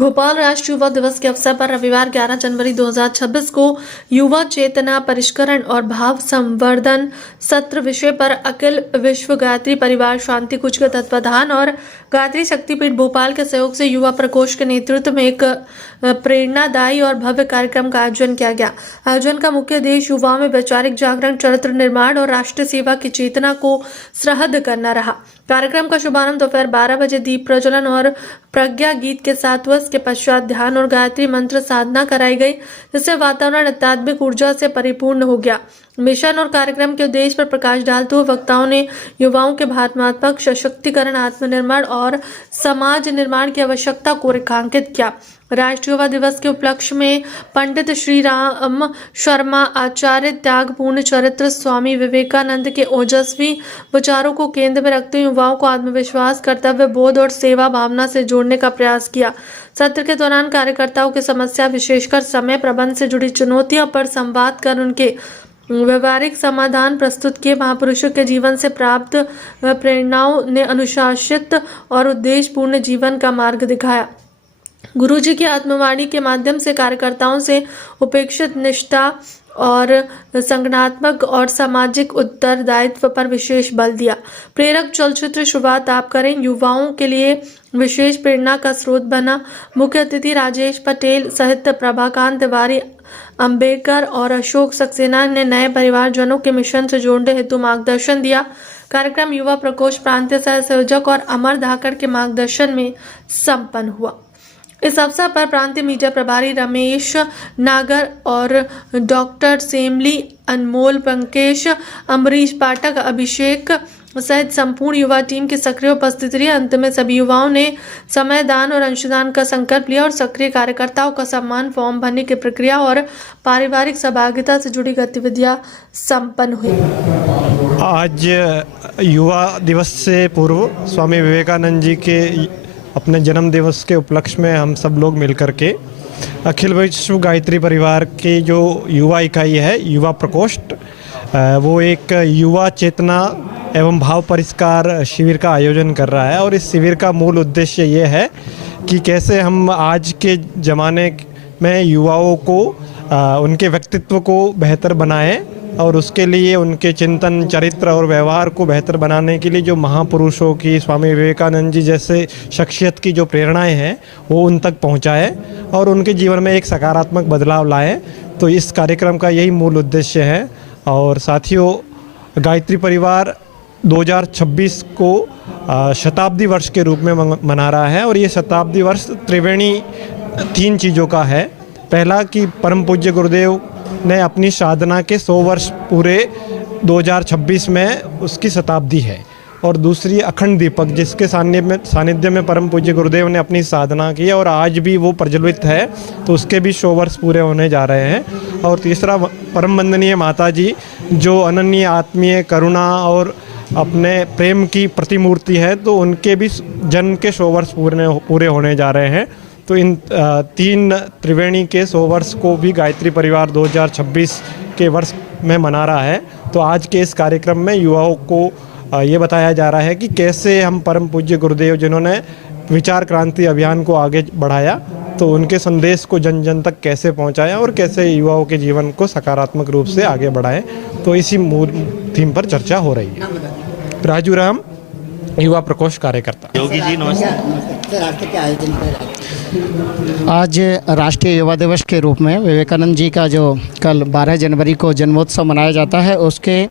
भोपाल राष्ट्रीय युवा दिवस के अवसर पर रविवार 11 जनवरी 2026 को युवा चेतना परिष्करण और भाव संवर्धन सत्र विषय पर अखिल विश्व गायत्री परिवार शांति कुंज के तत्वाधान और गायत्री शक्तिपीठ भोपाल के सहयोग से युवा प्रकोष्ठ के नेतृत्व में एक प्रेरणादायी और भव्य कार्यक्रम का आयोजन किया गया। आयोजन का मुख्य उद्देश्य युवाओं में वैचारिक जागरण, चरित्र निर्माण और राष्ट्र सेवा की चेतना को सुदृढ़ करना रहा। कार्यक्रम का शुभारंभ दोपहर 12 बजे दीप प्रज्वलन और प्रज्ञा गीत के साथ हुआ। इसके पश्चात ध्यान और गायत्री मंत्र साधना कराई गई, जिससे वातावरण आध्यात्मिक ऊर्जा से परिपूर्ण हो गया। मिशन और कार्यक्रम के उद्देश्य पर प्रकाश डालते हुए वक्ताओं ने युवाओं के भावनात्मक सशक्तिकरण, आत्मनिर्भर और समाज निर्माण की आवश्यकता को रेखांकित किया। राष्ट्रीय युवा दिवस के उपलक्ष्य में पंडित श्री राम शर्मा आचार्य त्यागपूर्ण चरित्र, स्वामी विवेकानंद के ओजस्वी विचारों को केंद्र में रखते हुए युवाओं को आत्मविश्वास, कर्तव्य बोध और सेवा भावना से जोड़ने का प्रयास किया। सत्र के दौरान कार्यकर्ताओं की समस्या, विशेषकर समय प्रबंधन से जुड़ी चुनौतियों पर संवाद कर उनके व्यवहारिक समाधान प्रस्तुत किए। महापुरुषों के जीवन से प्राप्त प्रेरणाओं ने अनुशासित और उद्देश्यपूर्ण जीवन का मार्ग दिखाया। गुरुजी की आत्मवाणी के माध्यम से कार्यकर्ताओं से उपेक्षित निष्ठा और संगठनात्मक और सामाजिक उत्तरदायित्व पर विशेष बल दिया। प्रेरक चलचित्र शुरुआत आप करें युवाओं के लिए विशेष प्रेरणा का स्रोत बना। मुख्य अतिथि राजेश पटेल सहित प्रभाकांत तिवारी, अंबेडकर और अशोक सक्सेना ने नए परिवारजनों के मिशन से जोड़ने हेतु मार्गदर्शन दिया। कार्यक्रम युवा प्रकोष्ठ प्रांतीय सह संयोजक और अमर धाकड़ के मार्गदर्शन में संपन्न हुआ। इस अवसर पर प्रांतीय मीडिया प्रभारी रमेश नागर और डॉक्टर सेमली, अनमोल, पंकेश, अमरीश पाठक, अभिषेक सहित संपूर्ण युवा टीम की सक्रिय उपस्थिति रही। अंत में सभी युवाओं ने समय दान और अंशदान का संकल्प लिया और सक्रिय कार्यकर्ताओं का सम्मान, फॉर्म भरने की प्रक्रिया और पारिवारिक सहभागिता से जुड़ी गतिविधियां संपन्न हुई। आज युवा दिवस से पूर्व स्वामी विवेकानंद जी के अपने जन्म दिवस के उपलक्ष्य में हम सब लोग मिलकर के अखिल विश्व गायत्री परिवार की जो युवा इकाई है युवा प्रकोष्ठ, वो एक युवा चेतना एवं भाव परिष्कार शिविर का आयोजन कर रहा है। और इस शिविर का मूल उद्देश्य ये है कि कैसे हम आज के ज़माने में युवाओं को उनके व्यक्तित्व को बेहतर बनाएं और उसके लिए उनके चिंतन, चरित्र और व्यवहार को बेहतर बनाने के लिए जो महापुरुषों की, स्वामी विवेकानंद जी जैसे शख्सियत की जो प्रेरणाएं हैं वो उन तक पहुंचाएं और उनके जीवन में एक सकारात्मक बदलाव लाएं। तो इस कार्यक्रम का यही मूल उद्देश्य है। और साथियों, गायत्री परिवार 2026 को शताब्दी वर्ष के रूप में मना रहा है और ये शताब्दी वर्ष त्रिवेणी 3 चीज़ों का है। पहला कि परम पूज्य गुरुदेव ने अपनी साधना के 100 वर्ष पूरे 2026 में उसकी शताब्दी है। और दूसरी अखंड दीपक, जिसके सानिध्य में परम पूज्य गुरुदेव ने अपनी साधना की और आज भी वो प्रज्वलित है, तो उसके भी 100 वर्ष पूरे होने जा रहे हैं। और तीसरा परम वंदनीय माता जी जो अनन्य आत्मीय करुणा और अपने प्रेम की प्रतिमूर्ति है, तो उनके भी जन्म के 100 वर्ष पूरे होने जा रहे हैं। तो इन 3 त्रिवेणी के 100 वर्ष को भी गायत्री परिवार 2026 के वर्ष में मना रहा है। तो आज के इस कार्यक्रम में युवाओं को ये बताया जा रहा है कि कैसे हम परम पूज्य गुरुदेव जिन्होंने विचार क्रांति अभियान को आगे बढ़ाया, तो उनके संदेश को जन जन तक कैसे पहुंचाएं और कैसे युवाओं के जीवन को सकारात्मक रूप से आगे बढ़ाएं। तो इसी मूल थीम पर चर्चा हो रही है। राजू राम, युवा प्रकोष्ठ कार्यकर्ता। योगी जी नमस्ते। आज राष्ट्रीय युवा दिवस के रूप में विवेकानंद जी का जो कल 12 जनवरी को जन्मोत्सव मनाया जाता है, उसके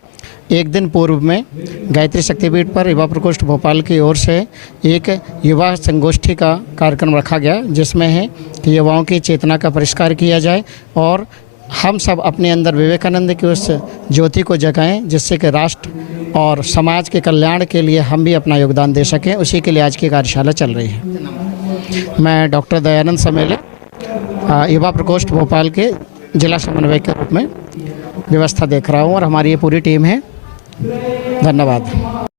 एक दिन पूर्व में गायत्री शक्तिपीठ पर युवा प्रकोष्ठ भोपाल की ओर से एक युवा संगोष्ठी का कार्यक्रम रखा गया, जिसमें है कि युवाओं की चेतना का परिष्कार किया जाए और हम सब अपने अंदर विवेकानंद की उस ज्योति को जगाएं, जिससे कि राष्ट्र और समाज के कल्याण के लिए हम भी अपना योगदान दे सकें। उसी के लिए आज की कार्यशाला चल रही है। मैं डॉक्टर दयानंद समेले, युवा प्रकोष्ठ भोपाल के जिला समन्वयक के रूप में व्यवस्था देख रहा हूँ और हमारी ये पूरी टीम है। धन्यवाद।